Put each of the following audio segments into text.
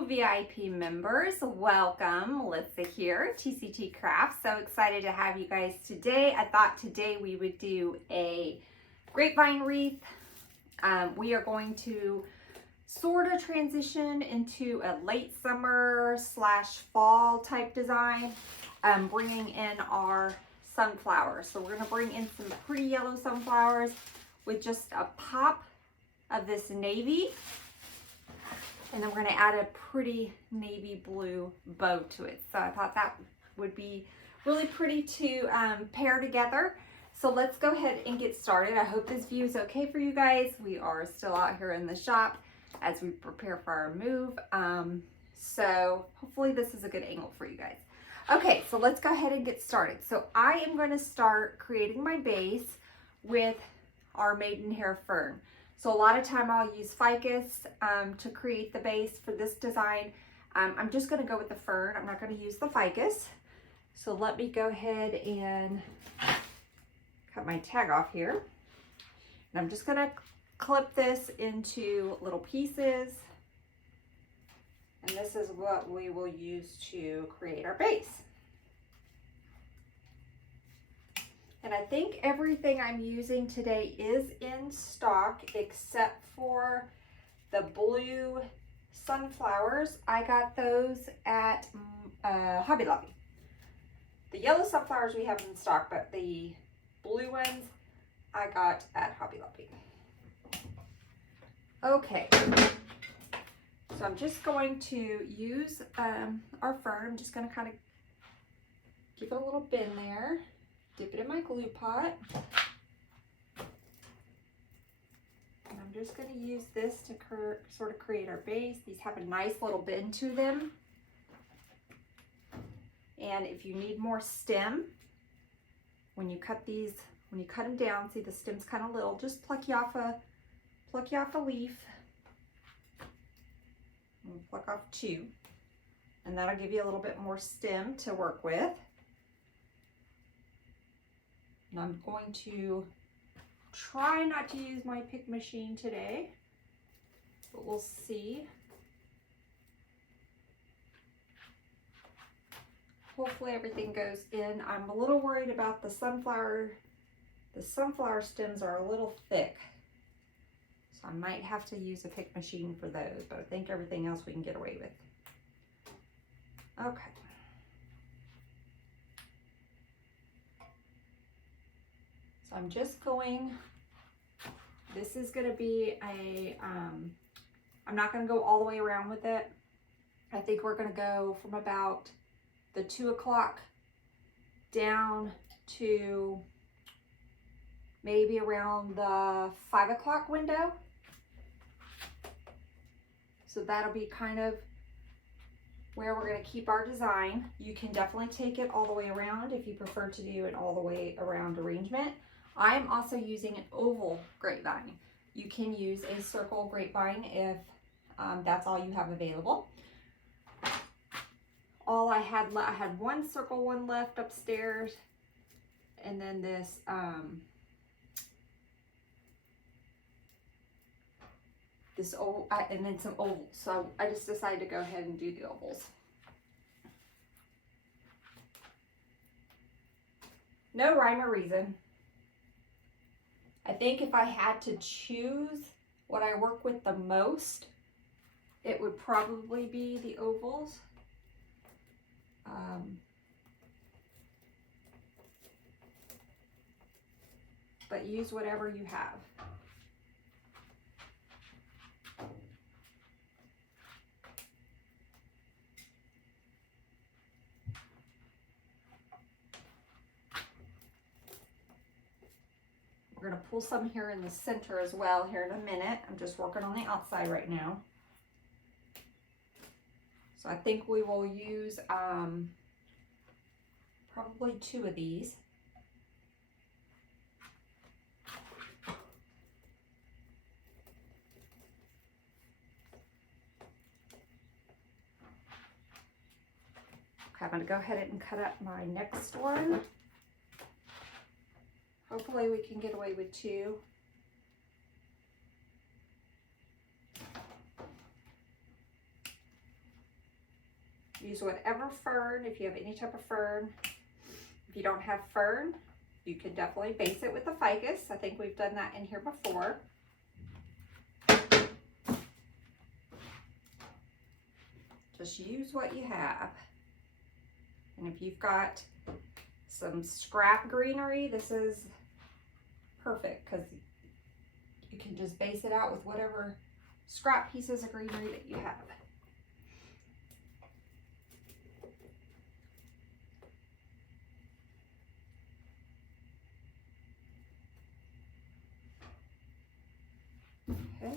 Hello VIP members, welcome. Melissa here, TCT Crafts. So excited to have you guys today. I thought today we would do a grapevine wreath. We are going to sort of transition into a late summer / fall type design, bringing in our sunflowers. So we're going to bring in some pretty yellow sunflowers with just a pop of this navy. And then we're going to add a pretty navy blue bow to it. So I thought that would be really pretty to pair together. So let's go ahead and get started. I hope this view is okay for you guys. We are still out here in the shop as we prepare for our move. So hopefully this is a good angle for you guys. Okay, so let's go ahead and get started. So I am going to start creating my base with our maidenhair fern. So a lot of time I'll use ficus to create the base for this design. I'm just going to go with the fern. I'm not going to use the ficus. So let me go ahead and cut my tag off here. And I'm just going to clip this into little pieces. And this is what we will use to create our base. And I think everything I'm using today is in stock except for the blue sunflowers. I got those at Hobby Lobby. The yellow sunflowers we have in stock, but the blue ones I got at Hobby Lobby. Okay, so I'm just going to use our fern. I'm just going to kind of give it a little bend there. Dip it in my glue pot. And I'm just going to use this to sort of create our base. These have a nice little bend to them. And if you need more stem, when you cut them down, see the stem's kind of little, just pluck you off a leaf. And pluck off two. And that'll give you a little bit more stem to work with. And I'm going to try not to use my pick machine today, but we'll see. Hopefully everything goes in. I'm a little worried about the sunflower. The sunflower stems are a little thick, so I might have to use a pick machine for those, but I think everything else we can get away with. Okay. So I'm just going, this is going to be I'm not going to go all the way around with it. I think we're going to go from about the 2 o'clock down to maybe around the 5 o'clock window. So that'll be kind of where we're going to keep our design. You can definitely take it all the way around if you prefer to do an all the way around arrangement. I am also using an oval grapevine. You can use a circle grapevine if that's all you have available. I had one circle one left upstairs, and then this oval, and then some ovals. So I just decided to go ahead and do the ovals. No rhyme or reason. I think if I had to choose what I work with the most, it would probably be the ovals. But use whatever you have. We're going to pull some here in the center as well here in a minute. I'm just working on the outside right now. So I think we will use probably 2 of these. Okay, I'm going to go ahead and cut up my next one. Hopefully we can get away with 2. Use whatever fern, if you have any type of fern. If you don't have fern, you can definitely base it with the ficus. I think we've done that in here before. Just use what you have. And if you've got some scrap greenery, this is perfect because you can just base it out with whatever scrap pieces of greenery that you have. Okay.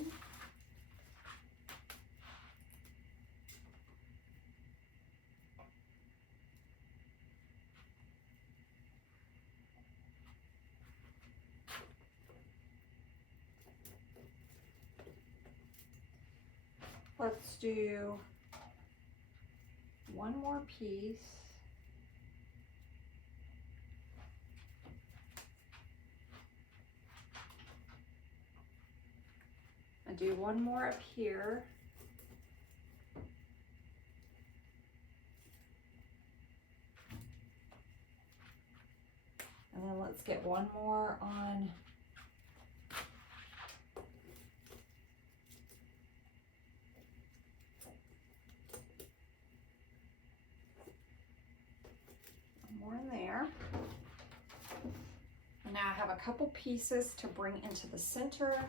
Let's do one more piece. I do one more up here. And then let's get one more on more in there. And now I have a couple pieces to bring into the center.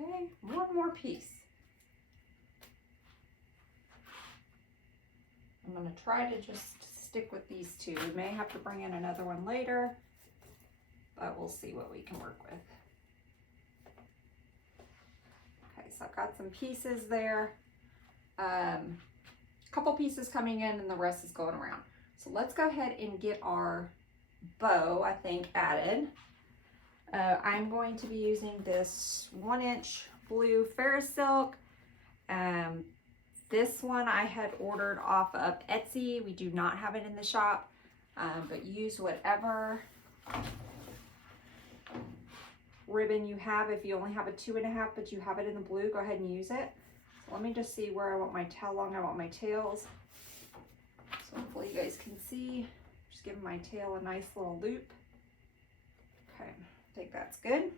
Okay, one more piece. I'm going to try to just stick with these two. We may have to bring in another one later, but we'll see what we can work with. Okay, so I've got some pieces there. A couple pieces coming in and the rest is going around. So let's go ahead and get our bow, I think, added. I'm going to be using this 1-inch blue Ferris silk. This one I had ordered off of Etsy. We do not have it in the shop, but use whatever ribbon you have. If you only have a 2.5, but you have it in the blue, go ahead and use it. So let me just see where I want how long I want my tails. So hopefully you guys can see. Just giving my tail a nice little loop. Okay. I think that's good.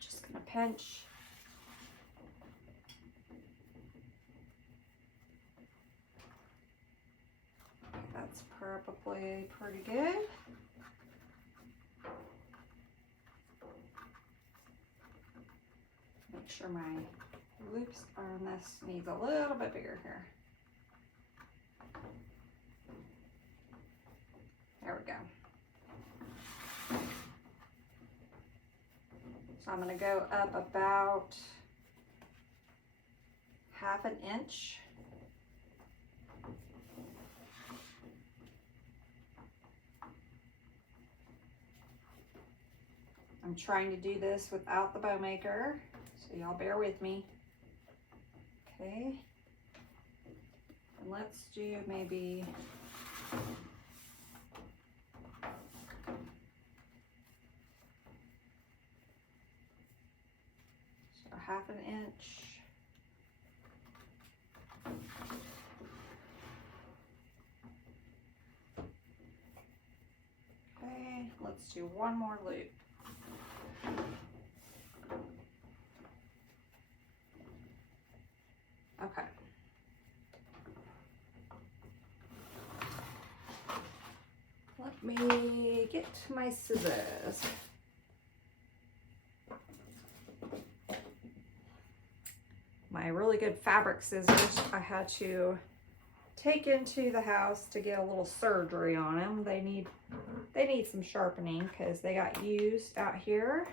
Just gonna pinch. That's probably pretty good. Make sure my loops on this needs a little bit bigger here. There we go. So I'm going to go up about 1/2 inch. I'm trying to do this without the bow maker, so y'all bear with me. Okay. And let's do maybe so 1/2 inch. Okay, let's do one more loop. Okay. Let me get my scissors. My really good fabric scissors I had to take into the house to get a little surgery on them. They need some sharpening because they got used out here.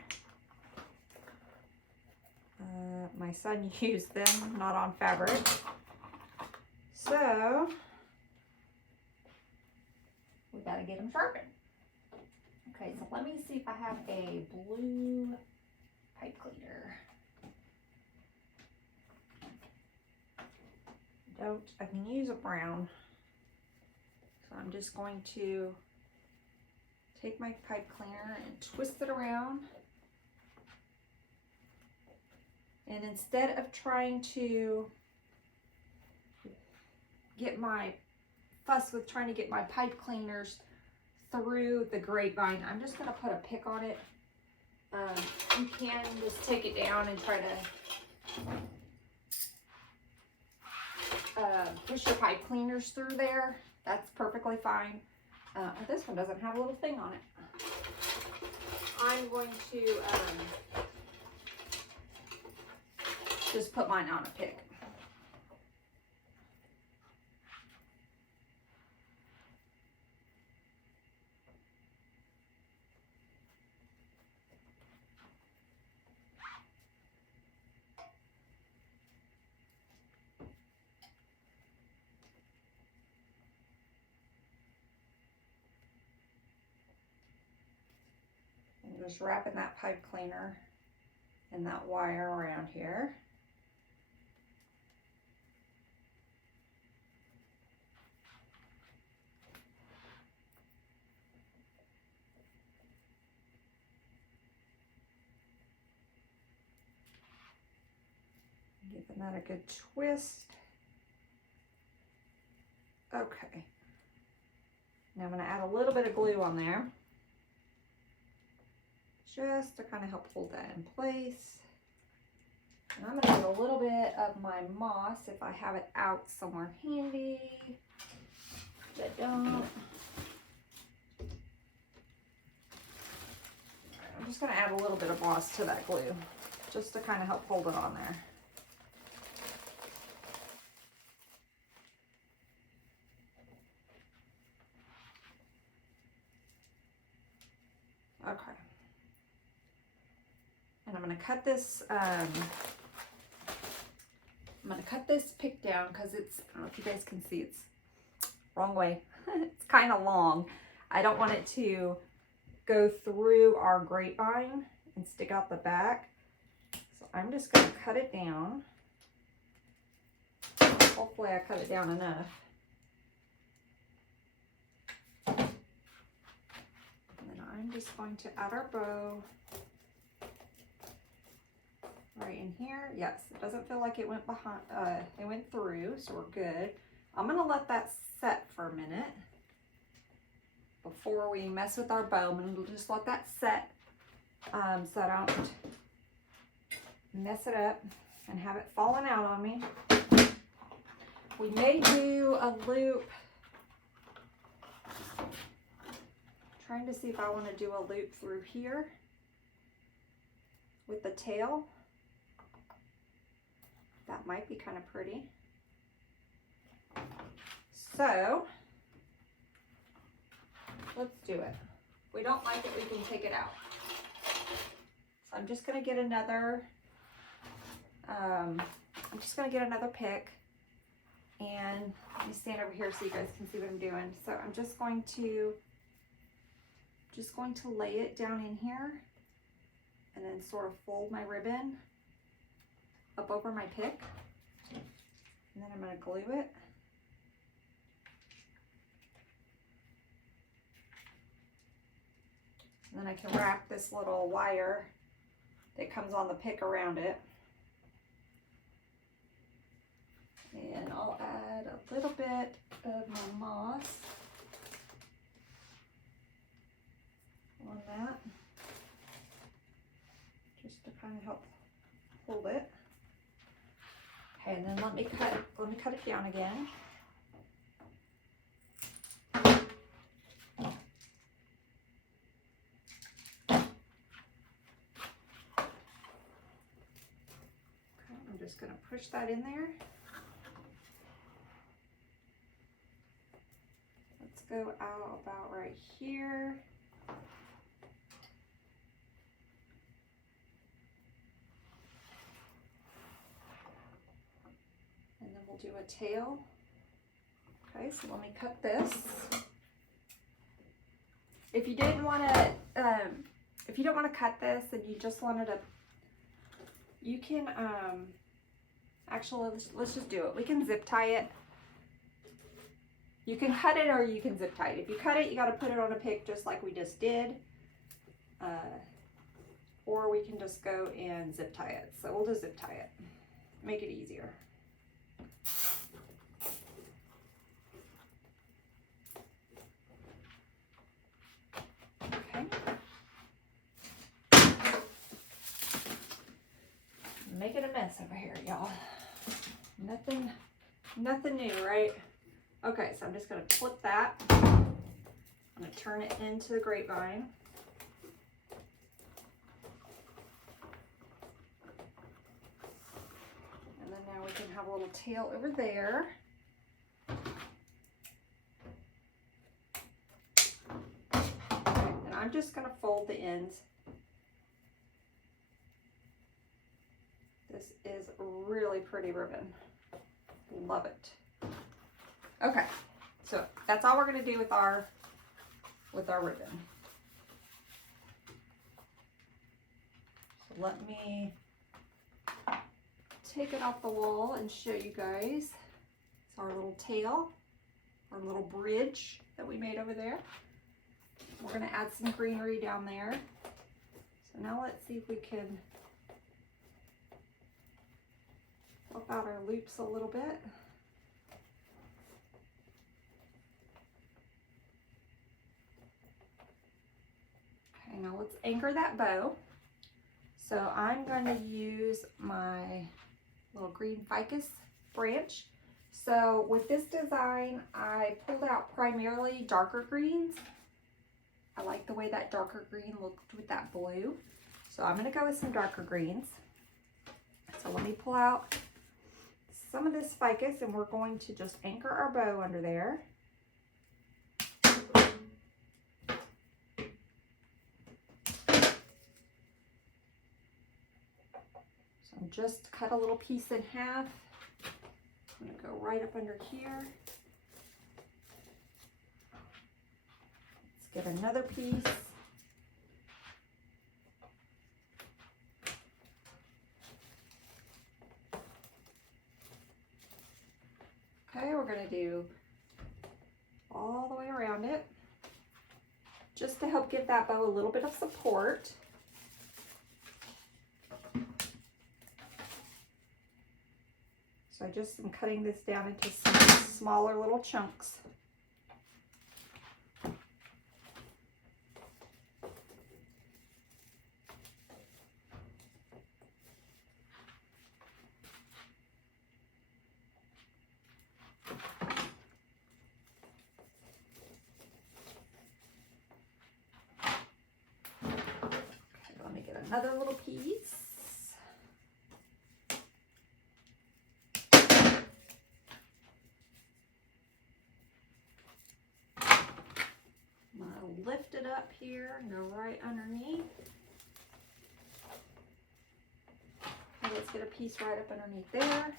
My son used them, not on fabric. So we gotta get them sharpened. Okay, so let me see if I have a blue pipe cleaner. I can use a brown. So I'm just going to take my pipe cleaner and twist it around. And instead of trying to get my fuss with trying to get my pipe cleaners through the grapevine, I'm just going to put a pick on it. You can just take it down and try to push your pipe cleaners through there. That's perfectly fine. This one doesn't have a little thing on it. I'm going to just put mine on a pick. Just wrapping that pipe cleaner and that wire around here. Giving that a good twist. Okay. Now I'm going to add a little bit of glue on there, just to kind of help hold that in place. And I'm going to get a little bit of my moss if I have it out somewhere handy. If I don't, I'm just going to add a little bit of moss to that glue, just to kind of help hold it on there. Okay. And I'm going to cut this, pick down because it's, I don't know if you guys can see, it's wrong way. It's kind of long. I don't want it to go through our grapevine and stick out the back. So I'm just going to cut it down. Hopefully I cut it down enough. And then I'm just going to add our bow right in here. Yes, it doesn't feel like it went behind, it went through, so we're good. I'm gonna let that set for a minute before we mess with our bow. I'm gonna just let that set so I don't mess it up and have it falling out on me. We may do a loop. Trying to see if I want to do a loop through here with the tail. That might be kind of pretty. So let's do it. If we don't like it, we can take it out. So I'm just going to get another, pick, and let me stand over here so you guys can see what I'm doing. So I'm just going to lay it down in here and then sort of fold my ribbon up over my pick, and then I'm going to glue it. And then I can wrap this little wire that comes on the pick around it. And I'll add a little bit of my moss on that, just to kind of help hold it. Okay, and then let me cut it down again. I'm just going to push that in there. Let's go out about right here. And then we'll do a tail. Okay, so let me cut this. If you didn't want to, if you don't want to cut this and you just wanted to, you can, actually, let's just do it. We can zip tie it. You can cut it or you can zip tie it. If you cut it, you got to put it on a pick just like we just did. Or we can just go and zip tie it. So we'll just zip tie it. Make it easier. Okay. Making a mess over here, y'all. Nothing new, right? Okay, so I'm just gonna flip that. I'm gonna turn it into the grapevine. And then now we can have a little tail over there. And I'm just gonna fold the ends. This is really pretty ribbon. Love it. Okay, so that's all we're gonna do with our ribbon. So let me take it off the wall and show you guys. It's our little tail, our little bridge that we made over there. We're gonna add some greenery down there. So now let's see if we can flip out our loops a little bit. Okay, now let's anchor that bow. So I'm going to use my little green ficus branch. So with this design, I pulled out primarily darker greens. I like the way that darker green looked with that blue. So I'm going to go with some darker greens. So let me pull out some of this ficus and we're going to just anchor our bow under there. So I'm just cut a little piece in half. I'm going to go right up under here. Let's get another piece. Okay, we're going to do all the way around it, just to help give that bow a little bit of support. So I just am cutting this down into some smaller little chunks. Another little piece. I'm going to lift it up here and go right underneath. And let's get a piece right up underneath there.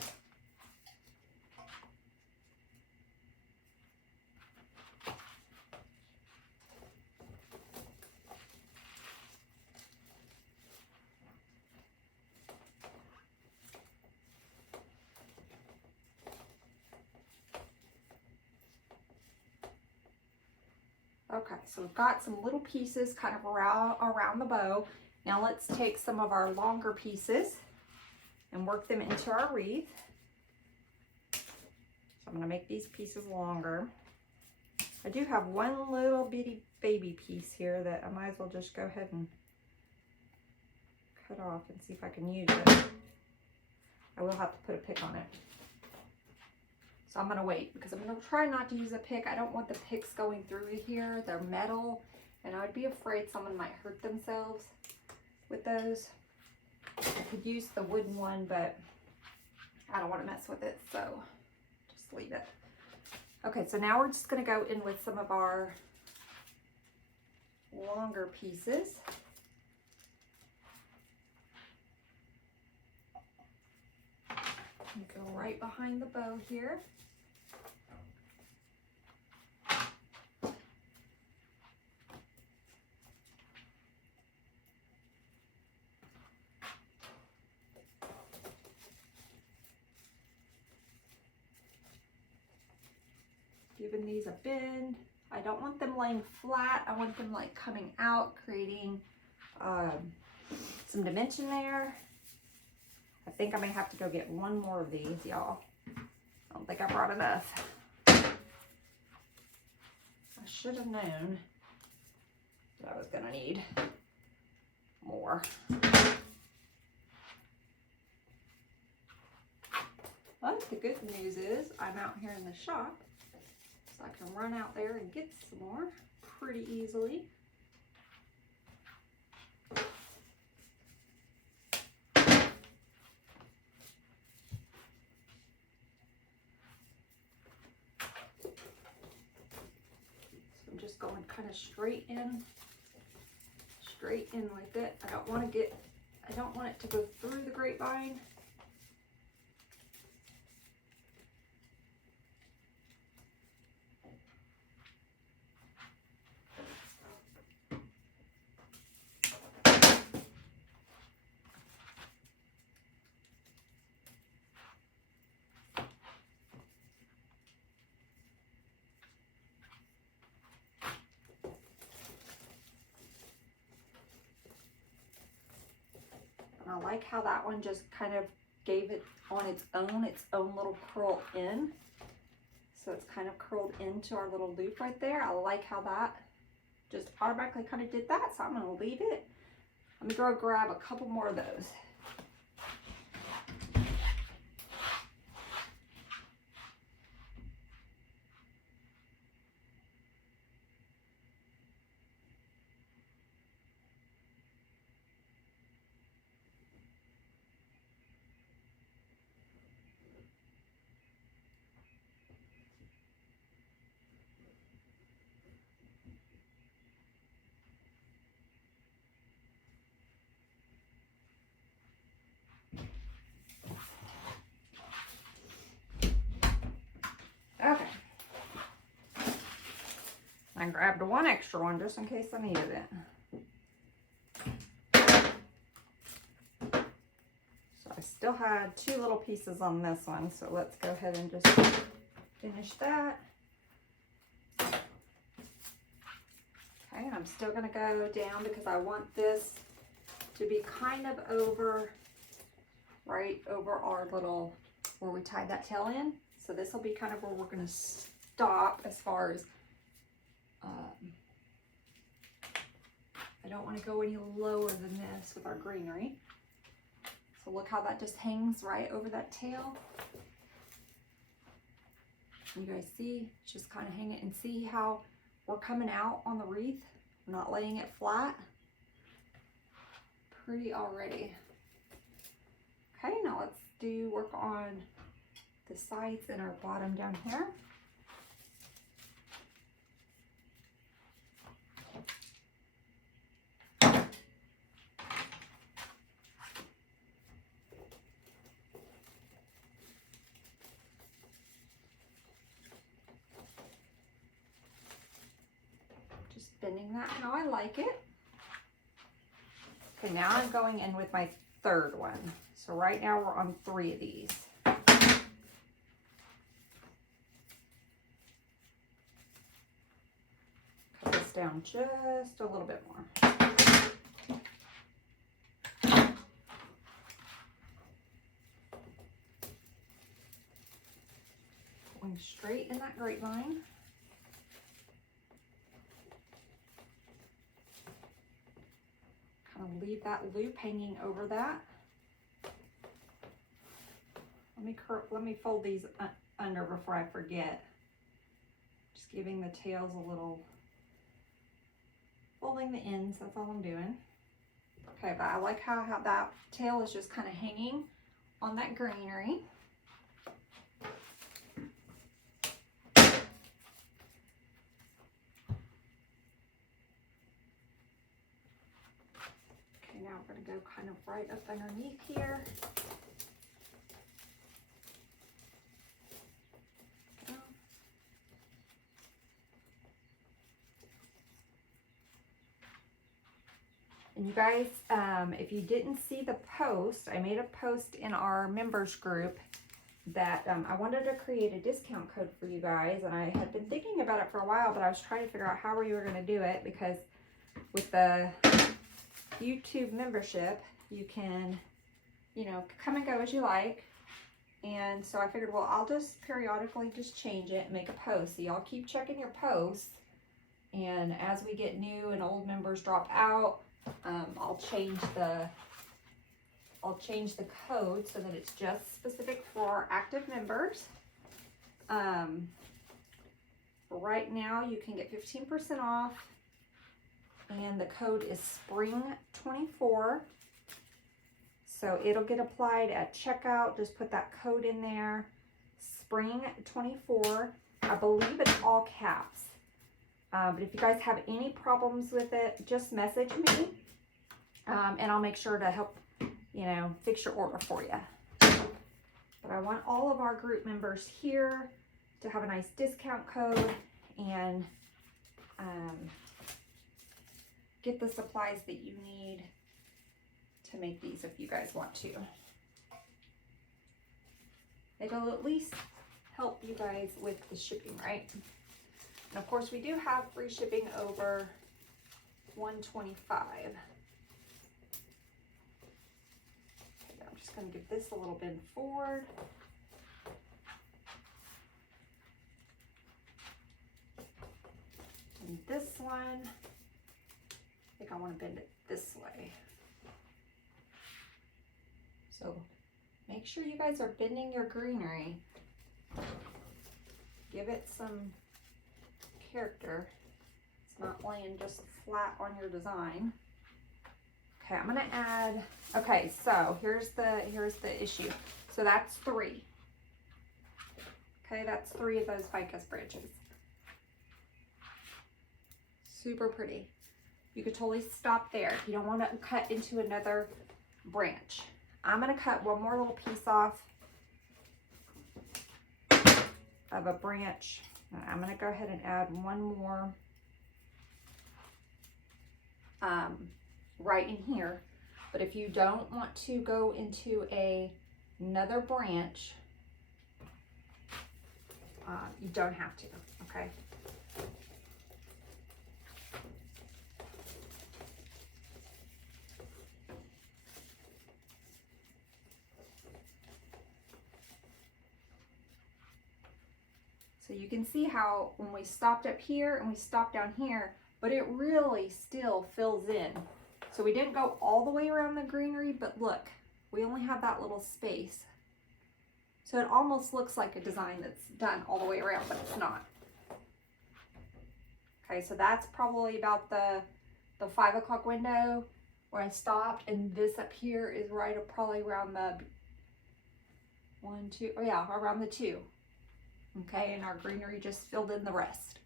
Okay, so we've got some little pieces kind of around the bow. Now let's take some of our longer pieces and work them into our wreath. So I'm going to make these pieces longer. I do have one little bitty baby piece here that I might as well just go ahead and cut off and see if I can use it. I will have to put a pick on it. So I'm gonna wait because I'm gonna try not to use a pick. I don't want the picks going through here. They're metal and I would be afraid someone might hurt themselves with those. I could use the wooden one, but I don't want to mess with it, so just leave it. Okay, so now we're just gonna go in with some of our longer pieces. And go right behind the bow here. giving these a bend. I don't want them laying flat. I want them like coming out, creating some dimension there. I think I may have to go get one more of these, y'all. I don't think I brought enough. I should have known that I was gonna need more. But the good news is I'm out here in the shop, so I can run out there and get some more pretty easily. I'm just going kind of straight in like that. I don't want it to go through the grapevine. I like how that one just kind of gave it on its own little curl in. So it's kind of curled into our little loop right there. I like how that just automatically kind of did that. So I'm going to leave it. Let me go grab a couple more of those. Okay. I grabbed one extra one just in case I needed it. So I still had 2 little pieces on this one, so let's go ahead and just finish that. Okay, and I'm still going to go down because I want this to be kind of over, right over our little, where we tied that tail in. So this will be kind of where we're going to stop as far as, I don't want to go any lower than this with our greenery. So look how that just hangs right over that tail. You guys see, it's just kind of hanging, and see how we're coming out on the wreath. We're not laying it flat. Pretty already. Okay, now let's work on the sides and our bottom down here. Just bending that how I like it. Okay, now I'm going in with my third one. So right now we're on 3 of these. Cut this down just a little bit more. Going straight in that grapevine. Kind of leave that loop hanging over that. Let me fold these under before I forget. Just giving the tails a little, folding the ends, that's all I'm doing. Okay, but I like how that tail is just kind of hanging on that greenery. Okay, now we're going to go kind of right up underneath here. And you guys, if you didn't see the post, I made a post in our members group that I wanted to create a discount code for you guys, and I had been thinking about it for a while, but I was trying to figure out how we were going to do it, because with the YouTube membership, you can, you know, come and go as you like. And so I figured, well, I'll just periodically just change it and make a post. So y'all keep checking your posts, and as we get new and old members drop out, I'll change the code so that it's just specific for active members. Right now you can get 15% off, and the code is spring24. So it'll get applied at checkout. Just put that code in there, spring24. I believe it's all caps. But if you guys have any problems with it, just message me, and I'll make sure to help, you know, fix your order for you. But I want all of our group members here to have a nice discount code and get the supplies that you need to make these if you guys want to. It'll at least help you guys with the shipping, right? And of course, we do have free shipping over $125. I'm just going to give this a little bend forward. And this one, I think I want to bend it this way. So make sure you guys are bending your greenery. Give it some character. It's not laying just flat on your design. Okay, I'm gonna add, okay, so here's the issue. So that's 3. Okay, that's 3 of those ficus branches. Super pretty. You could totally stop there if you don't want to cut into another branch. I'm gonna cut one more little piece off of a branch. I'm gonna go ahead and add one more right in here. But if you don't want to go into another branch, you don't have to, okay? So you can see how when we stopped up here and we stopped down here, but it really still fills in. So we didn't go all the way around the greenery, but look, we only have that little space. So it almost looks like a design that's done all the way around, but it's not. Okay, so that's probably about the 5 o'clock window where I stopped, and this up here is right probably around the 1, 2, oh yeah, around the 2. Okay, and our greenery just filled in the rest.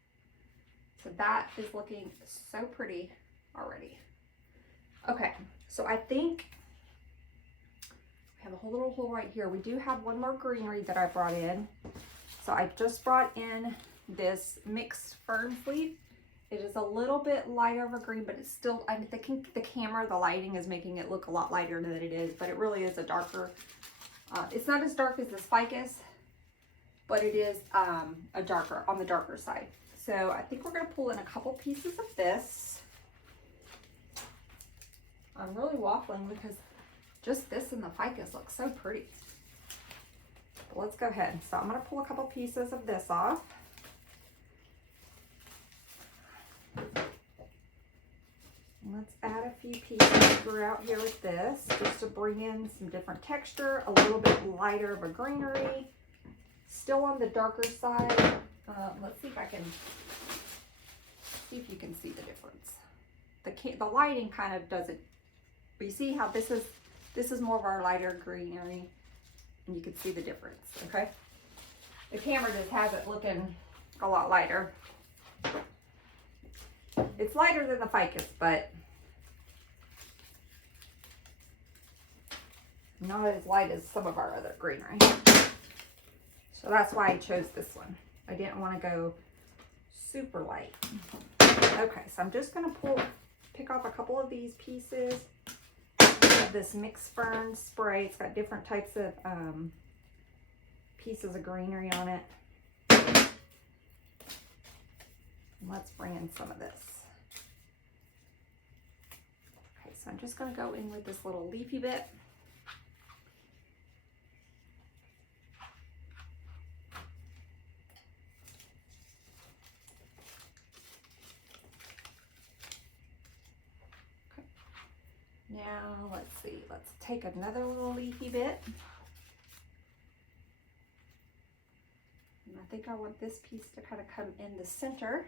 So that is looking so pretty already. Okay, so I think we have a whole little hole right here. We do have one more greenery that I brought in. So I just brought in this mixed fern leaf. It is a little bit lighter of a green, but it's still, I think the camera, the lighting is making it look a lot lighter than it is, but it really is a darker, it's not as dark as this ficus, but it is a darker, on the darker side. So I think we're gonna pull in a couple pieces of this. I'm really waffling because just this and the ficus looks so pretty. But let's go ahead. So I'm gonna pull a couple pieces of this off. Let's add a few pieces throughout here with this, just to bring in some different texture, a little bit lighter of a greenery. Still on the darker side. Let's see if I can see if you can see the difference. The lighting kind of does it, but you see how this is more of our lighter greenery, and you can see the difference. Okay, the camera just has it looking a lot lighter. It's lighter than the ficus, but not as light as some of our other greenery. So that's why I chose this one. I didn't want to go super light. Okay, so I'm just going to pick off a couple of these pieces of this mixed fern spray. It's got different types of pieces of greenery on it. Let's bring in some of this. Okay, so I'm just going to go in with this little leafy bit. Okay. Now, let's see. Let's take another little leafy bit. And I think I want this piece to kind of come in the center.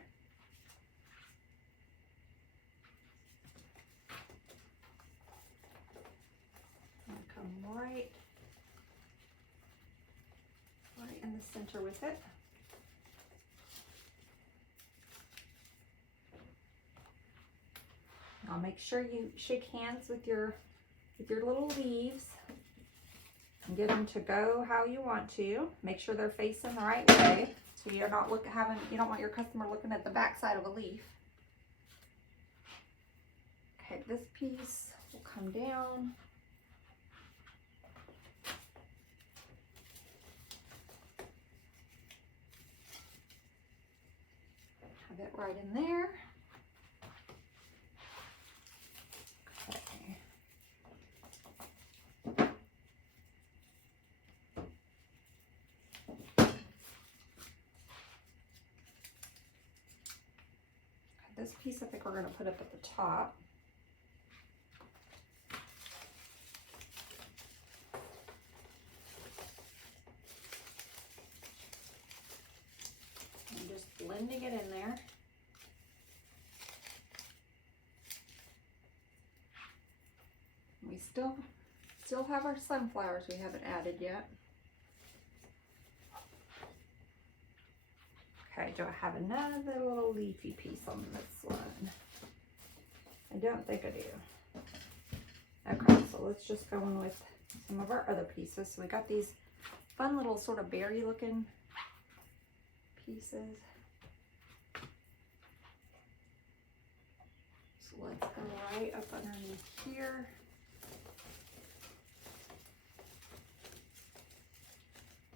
Right in the center with it. Now make sure you shake hands with your little leaves and get them to go how you want to. Make sure they're facing the right way, so you're not you don't want your customer looking at the back side of a leaf. Okay, this piece will come down. Have it right in there. Okay. This piece I think we're going to put up at the top. I'm just blending it in there. We still have our sunflowers we haven't added yet. Okay, do I have another little leafy piece on this one? I don't think I do. Okay, so let's just go in with some of our other pieces. So we got these fun little sort of berry looking pieces. So let's go right up underneath here.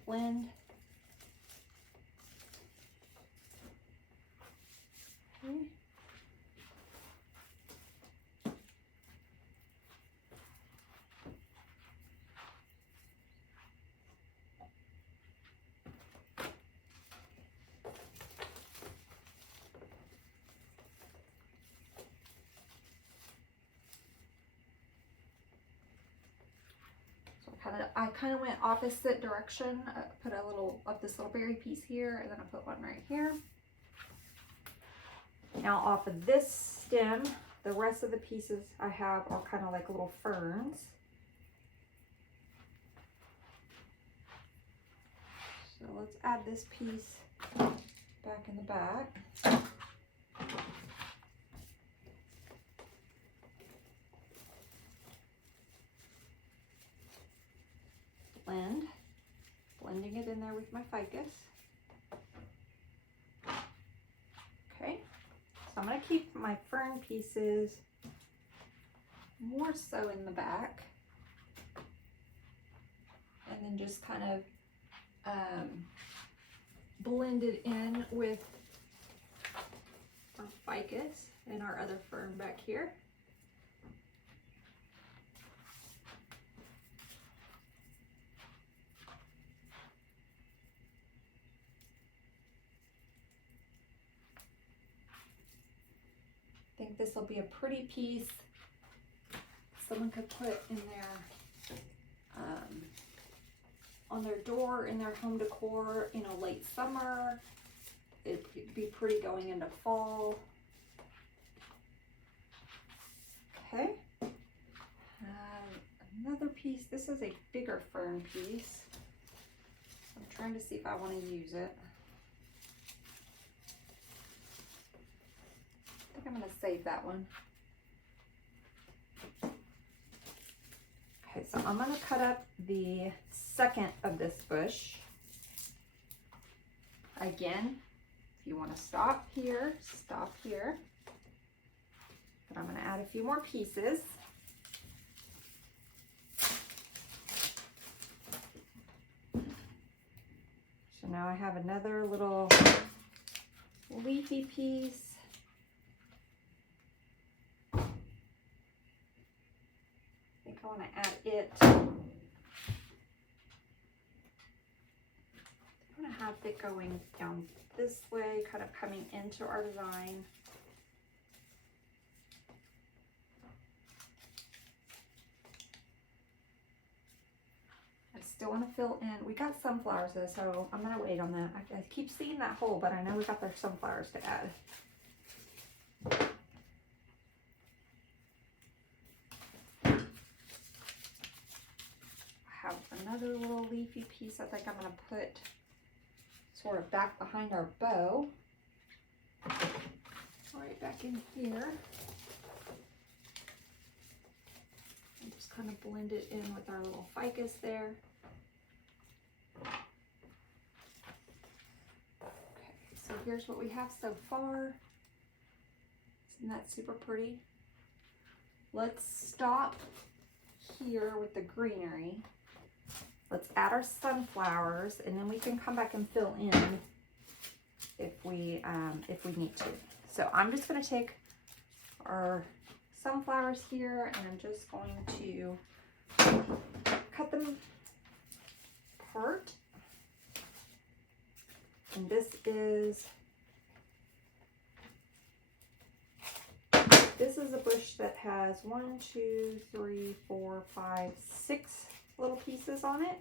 Blend. Okay. I kind of went opposite direction. I put a little of this little berry piece here, and then I put one right here. Now off of this stem, the rest of the pieces I have are kind of like little ferns. So let's add this piece back in the back. Blending it in there with my ficus. Okay, so I'm going to keep my fern pieces more so in the back, and then just kind of blend it in with our ficus and our other fern back here. I think this will be a pretty piece someone could put in their on their door in their home decor in a late summer. It'd be pretty going into fall. Okay, another piece. This is a bigger fern piece. I'm trying to see if I want to use it. I'm going to save that one. Okay, so I'm going to cut up the second of this bush. Again, if you want to stop here, stop here. But I'm going to add a few more pieces. now I have another little leafy piece. I think I want to add it. I want to have it going down this way, kind of coming into our design. I still want to fill in. We got sunflowers though, so I'm going to wait on that. I keep seeing that hole, but I know we got their sunflowers to add. I have another little leafy piece I think I'm going to put sort of back behind our bow. Right back in here. And just kind of blend it in with our little ficus there. Okay, so here's what we have so far. Isn't that super pretty? Let's stop here with the greenery. Let's add our sunflowers, and then we can come back and fill in if we need to. So I'm just going to take our sunflowers here, and I'm just going to cut them apart. And this is a bush that has 1, 2, 3, 4, 5, 6 little pieces on it.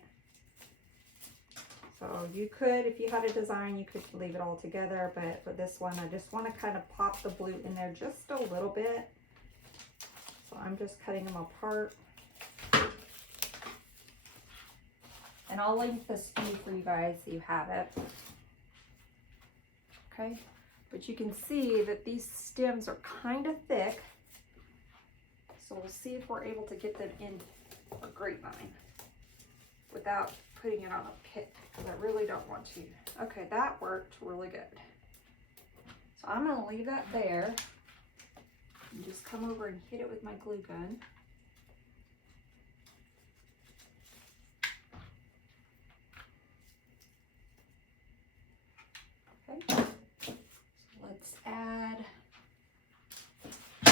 So you could, if you had a design, you could leave it all together, but for this one, I just want to kind of pop the blue in there just a little bit. So I'm just cutting them apart. And I'll link this feed for you guys so you have it. Okay, but you can see that these stems are kind of thick. So we'll see if we're able to get them in a grapevine without putting it on a pick, because I really don't want to. Okay, that worked really good. So I'm going to leave that there and just come over and hit it with my glue gun. Okay, so let's add, I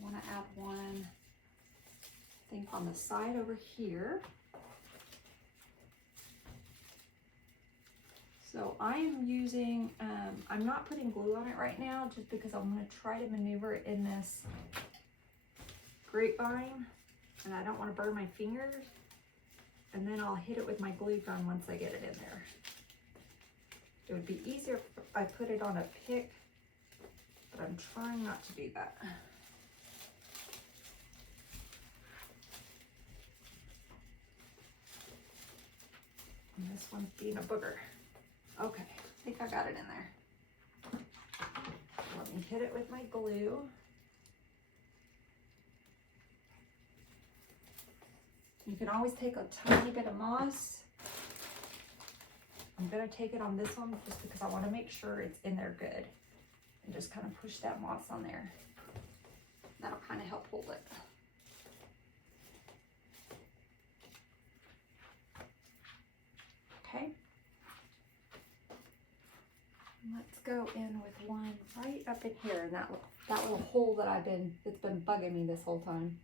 want to add one, I think on the side over here. So I am using, I'm not putting glue on it right now just because I'm going to try to maneuver it in this grapevine, and I don't want to burn my fingers, and then I'll hit it with my glue gun once I get it in there. It would be easier if I put it on a pick, but I'm trying not to do that. And this one's being a booger. Okay, I think I got it in there. Let me hit it with my glue. You can always take a tiny bit of moss. I'm going to take it on this one just because I want to make sure it's in there good. And just kind of push that moss on there. That'll kind of help hold it. Okay. Let's go in with one right up in here, and that little hole that's been bugging me this whole time.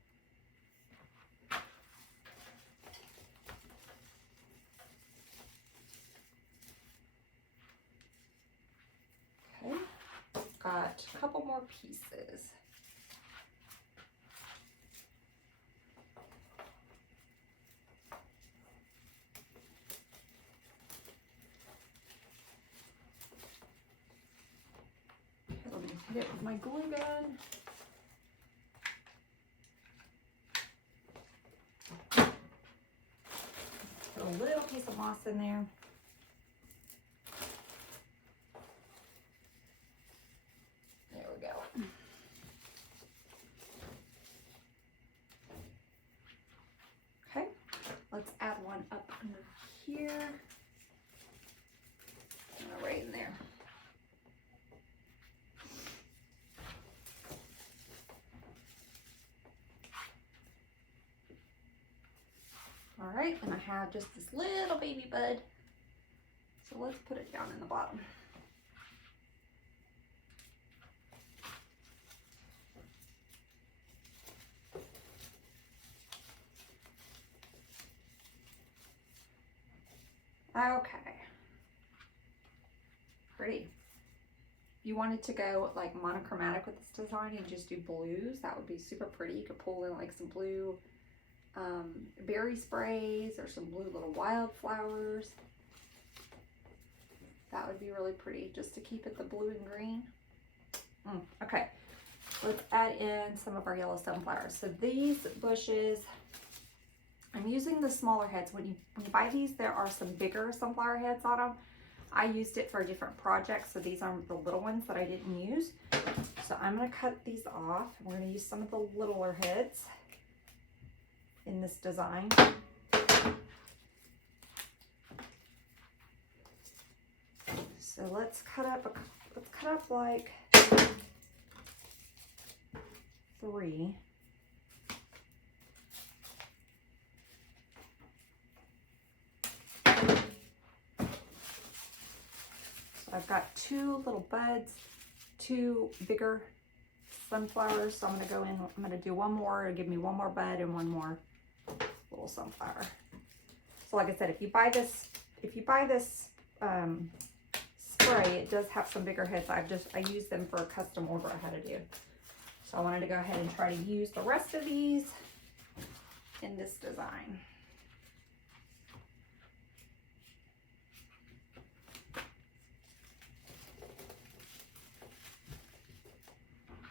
Okay, got a couple more pieces. Hit it with my glue gun. Put a little piece of moss in there. There we go. Okay, let's add one up under here. Right in there. All right, and I have just this little baby bud So let's put it down in the bottom. Okay. Pretty. If you wanted to go like monochromatic with this design and just do blues, that would be super pretty. You could pull in like some blue berry sprays or some blue little wildflowers. That would be really pretty just to keep it the blue and green. Okay, let's add in some of our yellow sunflowers. So these bushes, I'm using the smaller heads. When you buy these, there are some bigger sunflower heads on them. I used it for a different project, so these are the little ones that I didn't use. So I'm going to cut these off. We're going to use some of the littler heads in this design. So let's cut up like 3. So I've got 2 little buds, 2 bigger sunflowers. So I'm going to go in, I'm going to do one more, it'll give me one more bud and one more little sunflower. So like I said, if you buy this spray, it does have some bigger heads. I use them for a custom order I had to do. So I wanted to go ahead and try to use the rest of these in this design.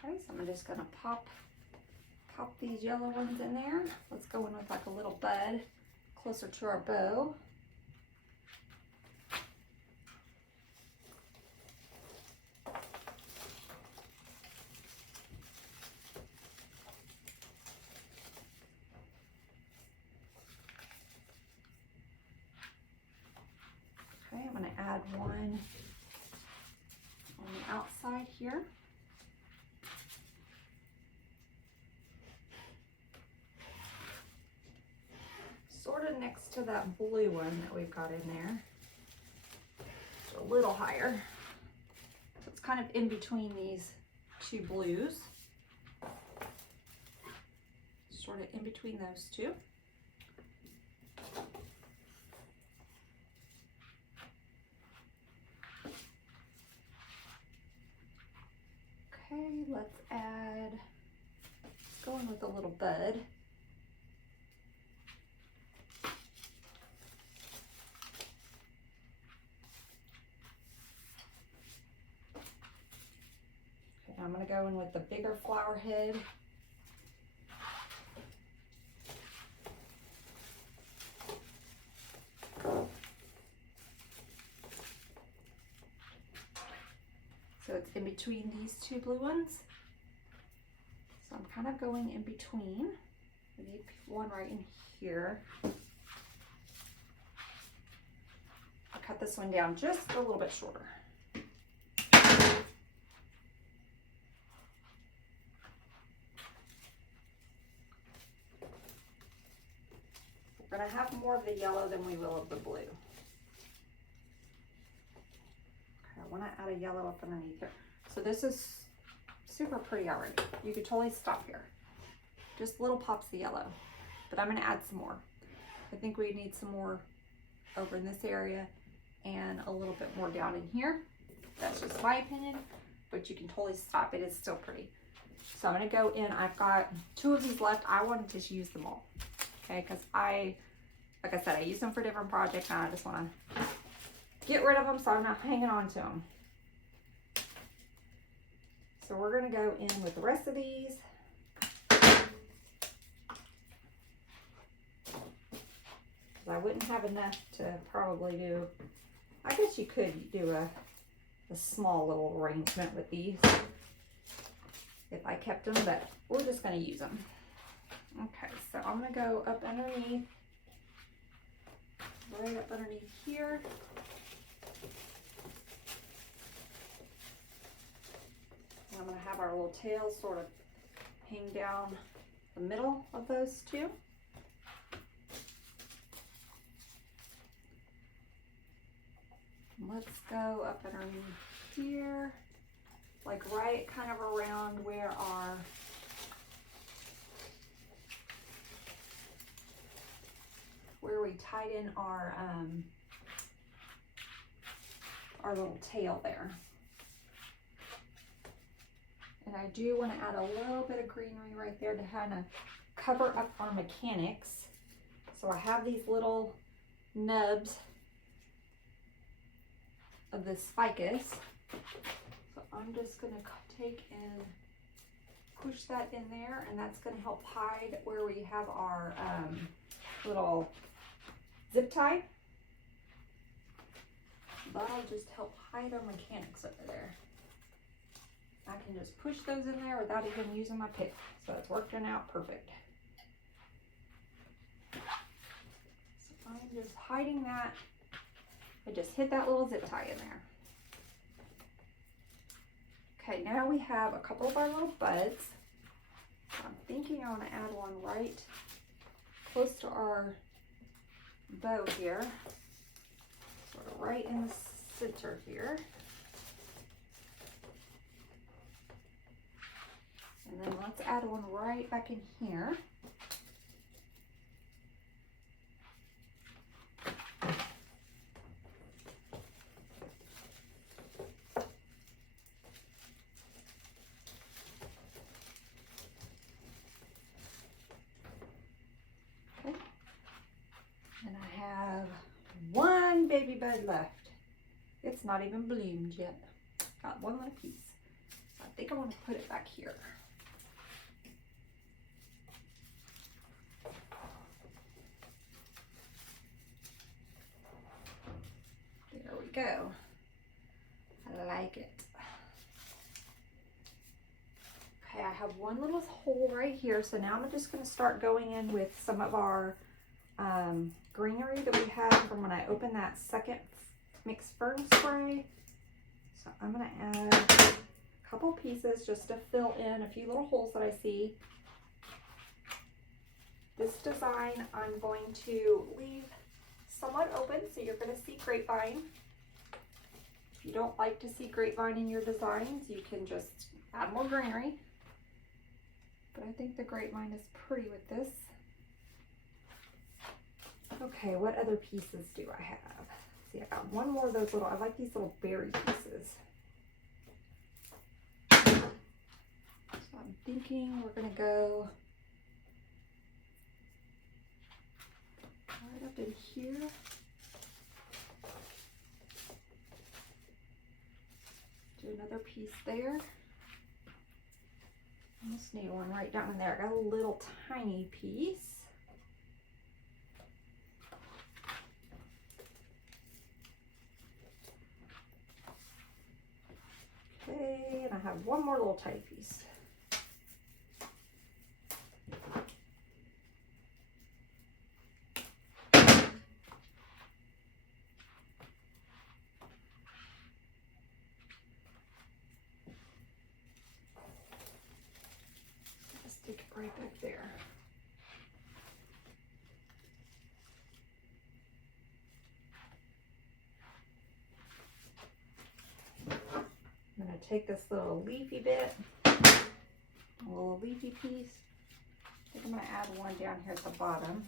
Okay, so I'm just gonna pop these yellow ones in there. Let's go in with like a little bud closer to our bow. Okay, I'm gonna add one on the outside here. Sort of next to that blue one that we've got in there. So a little higher. So it's kind of in between these 2 blues. Sort of in between those 2. Okay, let's go in with a little bud. Okay, I'm going to go in with the bigger flower head. So it's in between these 2 blue ones. So I'm kind of going in between. I need one right in here. I'll cut this one down just a little bit shorter. We're going to have more of the yellow than we will of the blue. I want to add a yellow up underneath here. So this is super pretty already. You could totally stop here. Just little pops of yellow. But I'm going to add some more. I think we need some more over in this area and a little bit more down in here. That's just my opinion, but you can totally stop. It is still pretty. So I'm going to go in. I've got 2 of these left. I wanted to use them all. Okay, because like I said, I use them for different projects and I just want to get rid of them so I'm not hanging on to them. So we're going to go in with the rest of these. I wouldn't have enough to probably do, I guess you could do a small little arrangement with these if I kept them, but we're just going to use them. Okay, so I'm going to go up underneath, right up underneath here. I'm going to have our little tails sort of hang down the middle of those 2. Let's go up underneath here, like right kind of around where we tied in our little tail there. And I do want to add a little bit of greenery right there to kind of cover up our mechanics. So I have these little nubs of this ficus. So I'm just going to take and push that in there, and that's going to help hide where we have our little zip tie. That'll just help hide our mechanics over there. I can just push those in there without even using my pick. So it's working out perfect. So I'm just hiding that. I just hit that little zip tie in there. Okay, now we have a couple of our little buds. So I'm thinking I want to add one right close to our bow here. Sort of right in the center here. And then let's add one right back in here. Okay. And I have one baby bud left. It's not even bloomed yet. Got one little piece. So I think I want to put it back here. There we go. I like it. Okay, I have one little hole right here. So now I'm just going to start going in with some of our greenery that we had from when I opened that second mixed fern spray. So I'm going to add a couple pieces just to fill in a few little holes that I see. This design I'm going to leave somewhat open, so you're going to see grapevine. If you don't like to see grapevine in your designs, you can just add more greenery. But I think the grapevine is pretty with this. Okay, what other pieces do I have? See, I got one more of those little, I like these little berry pieces. So I'm thinking we're going to go right up in here. Do another piece there. I just need one right down in there. I got a little tiny piece. Okay, and I have one more little tiny piece. Stick it right back there. I'm going to take this little leafy bit, a little leafy piece. I think I'm going to add one down here at the bottom.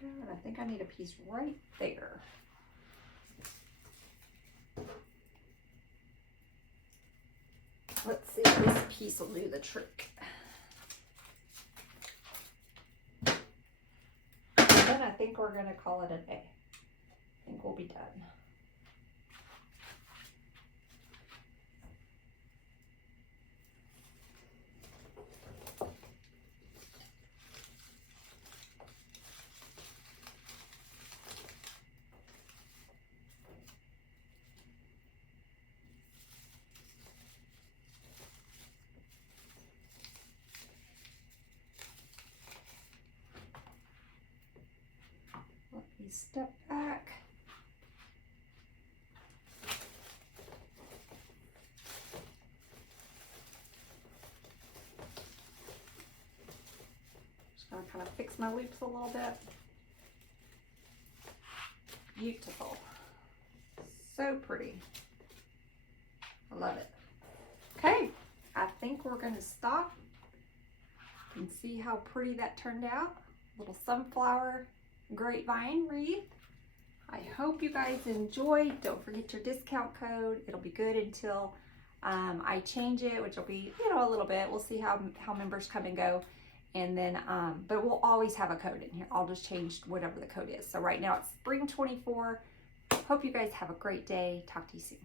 Good, I think I need a piece right there. Let's see if this piece will do the trick. And then I think we're going to call it a day. I think we'll be done. step back. Just gonna kind of fix my loops a little bit. Beautiful. So pretty. I love it. Okay, I think we're gonna stop. You can see how pretty that turned out. Little sunflower grapevine wreath. I hope you guys enjoyed. Don't forget your discount code. It'll be good until I change it, which will be, you know, a little bit. We'll see how members come and go. And then, but we'll always have a code in here. I'll just change whatever the code is. So right now it's spring 24. Hope you guys have a great day. Talk to you soon.